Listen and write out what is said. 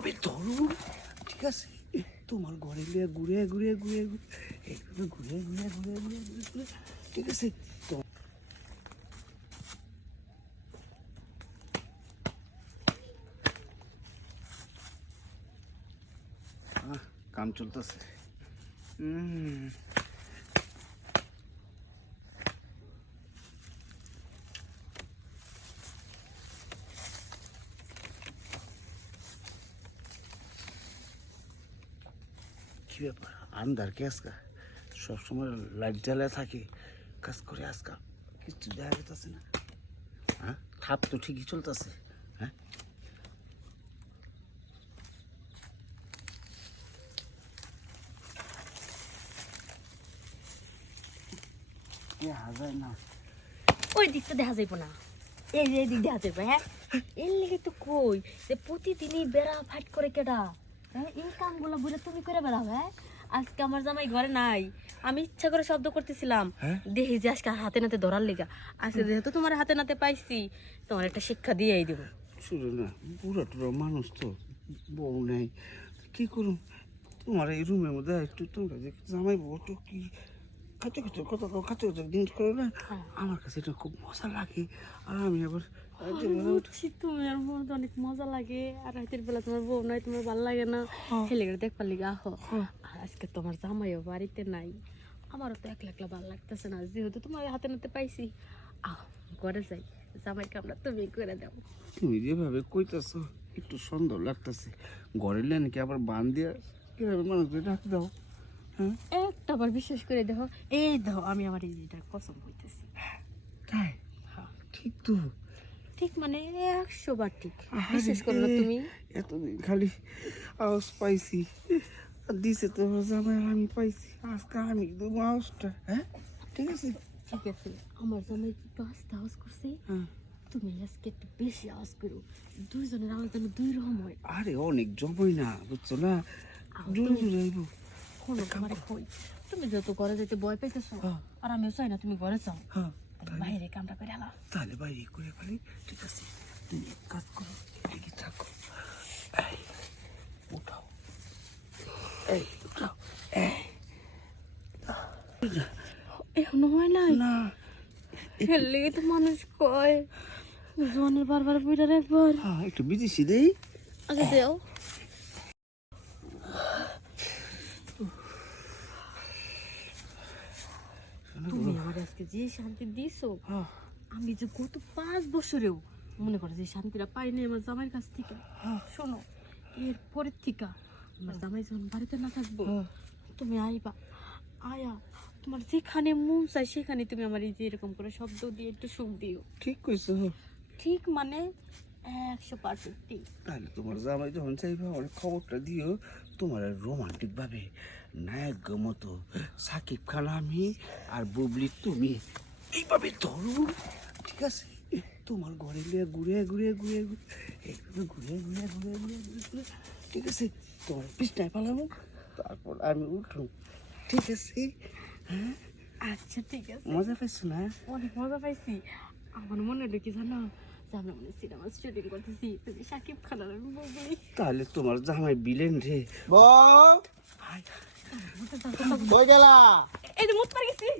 এইভাবে ধরো, ঠিক আছে? তোমার ঘরে নিয়ে ঘুরে ঘুরে ঘুরে ঘুরে এইভাবে ঘুরে ঘুরে ঘুরে ঘুরে ঘুরে ঘুরে, ঠিক আছে? তো কাম চলতেছে। কি ব্যাপার, আন্ধার কে আজকা? সবসময় লাইট জ্বালায় থাকে, কাজ করে আজকা কিছু দেখা যেতেছে না। হ্যাঁ, থাপ তো ঠিকই চলতেছে। হ্যাঁ, দেখা যায় না। ওই দিকটা দেখা যাইব না, এই যে এই দিক দেখা যাইব। হ্যাঁ, এর লেগে তো কই যে প্রতিদিনই বেড়া ফাট করে কেডা? হ্যাঁ, এই কামগুলো বুঝে তুমি করে বেড়াও। হ্যাঁ, আজকে আমার জামাই ঘরে নাই, আমি ইচ্ছা করে শব্দ করতেছিলাম, দেখি যে আজকে হাতে নাতে ধরার লেগা। আজকে যেহেতু তোমার হাতে নাতে পাইছি, তোমার একটা শিক্ষা দিয়েই দেবো। শুনো না, বুড়া টুড়া মানুষ তো, বউ নেই, কি করুন? তোমার এই রুমের মধ্যে একটু তোমরা যে জামাই বউ একটু কি কাচো কাচো কত কাচো কাচো জিনিস করো না, আমার কাছে এটা খুব মজা লাগে। আর আমি আবার বুঝছি, তুমি আর বউ তো অনেক মজা লাগে, আর রাতের বেলা তোমার বউ নাই, তোমার ভালো লাগে না, হেলে করে দেখবার লিগা আহো। আর আজকে তোমার জামাইও বাড়িতে নাই, আমারও তো একলা একলা ভালো লাগতেছে না, যেহেতু তোমার হাতে নাতে পাইছি। আহ, ঘরে যাই, জামাই কামড়া তুমি করে দাও। তুমি যেভাবে কইতেছো একটু সুন্দর লাগতেছে। ঘরের লেন কি আবার বান দিয়া কিভাবে মানুষকে ডাক দাও? হ্যাঁ, একটা বার বিশ্বাস করে দেখো, এই দাও, আমি আমার এই যেটা কসম হইতেছি। তাই? ঠিক তো? ঠিক মানে 100 বার ঠিক, বিশ্বাস করো না তুমি? এতদিন খালি আওয়াজ পাইছি, আর দিছে তো জামাই, আমি পাইছি, আজকে আমি দেবো আওয়াজটা। হ্যাঁ, ঠিক আছে? ঠিক আছে, আমার জামাই একটু আস্তে আওয়াজ করছে, হ্যাঁ, তুমি আজকে একটু বেশি আওয়াজ করো, দুইজনের আওয়াজ যেন দুই রকম হয়। আরে অনেক জবই না, বুঝছো না? জোরে জোরে আইব। কোনো তোমার কই, তুমি যত ঘরে যেতে ভয় পাইতেছো, আর আমিও চাই না তুমি ঘরে যাও, হ্যাঁ, বাইরে কামটা করে আলা। তাহলে বাইরে করে ফেলি, ঠিক আছে? তুমি এক কাজ করো, এদিকে থাকো, এই উঠাও, এই উঠাও, এই এখনো হয় নাই না, এর লেগে তো মানুষ কয় জোয়ানের বারবার বইটার একবার হ্যাঁ, একটু বিদেশি দেই। আগে দেও। তুমি আমার আজকে যে শান্তি দিছো, আমি যে গত 5 বছরেও মনে করো যে শান্তিটা পাইনি আমার জামাইয়ের কাছ থেকে। শোনো, এর পরের থেকে আমার জামাই যখন বাড়িতে না থাকবো, তুমি আইবা, আয়া তোমার যেখানে মন চাই সেখানে তুমি আমার এই যে এরকম করে শব্দ দিয়ে একটু সুখ দিও। ঠিক কইছো। ঠিক মানে 100% ঠিক। তাহলে তোমার জামাই যখন চাইবে আমার খবরটা দিও, তোমার রোমান্টিক ভাবে নায়ক মতো সাকিব খান আমি আর বুবলি তুমি এইভাবে ধরো, ঠিক আছে? তোমার ঘরে নিয়ে ঘুরে ঘুরে ঘুরে ঘুরে এইভাবে ঘুরে ঘুরে ঘুরে ঘুরে ঘুরে ঘুরে, ঠিক আছে? তোমার পৃষ্ঠায় পালাবো, তারপর আমি উঠো, ঠিক আছে? হ্যাঁ, আচ্ছা ঠিক আছে। মজা পাইছো না? অনেক মজা পাইছি। আমার মনে হলো কি জানো, যে আমরা মনে সিনেমা শুটিং করতেছি, তুমি সাকিব খান আর আমি বুবলি। তাহলে তোমার জামাই বিলেন রে। বউ, কই গেলা? এই যে মুত পার গেছি।